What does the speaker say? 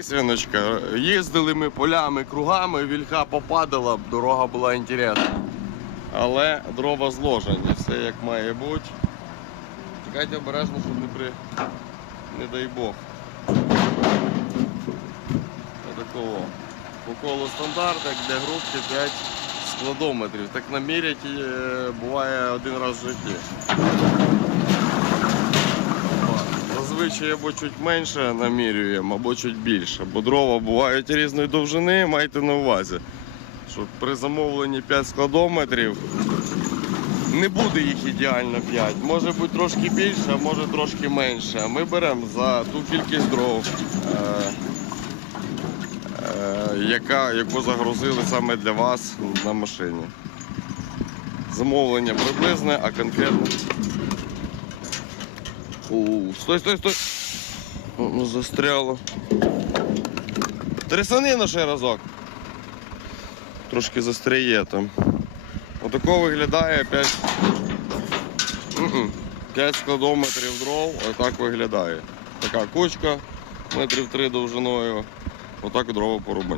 Свиночка, їздили ми полями, кругами, вільха попадала, дорога була інтересна. Але дрова зложені, все як має бути. Чекайте обережно, щоб не при. не дай Бог. Отакого. По колу стандарт, як для групки 5 складометрів. Так намірять е, буває один раз в житті. Зазвичай або чуть менше намірюємо, або чуть більше. Бо дрова бувають різної довжини, майте на увазі. Що при замовленні 5 складометрів не буде їх ідеально 5. Може бути трошки більше, а може трошки менше. Ми беремо за ту кількість дров, е, е, яка, яку загрузили саме для вас на машині. Замовлення приблизне, а конкретно. У, стой, стой, стой. Застряло. Трясани на ще разок. Трошки застряє там. Отако виглядає 5. 5 складометрів дров, отак виглядає. Така кучка метрів 3 довжиною. Отак дрова порубані.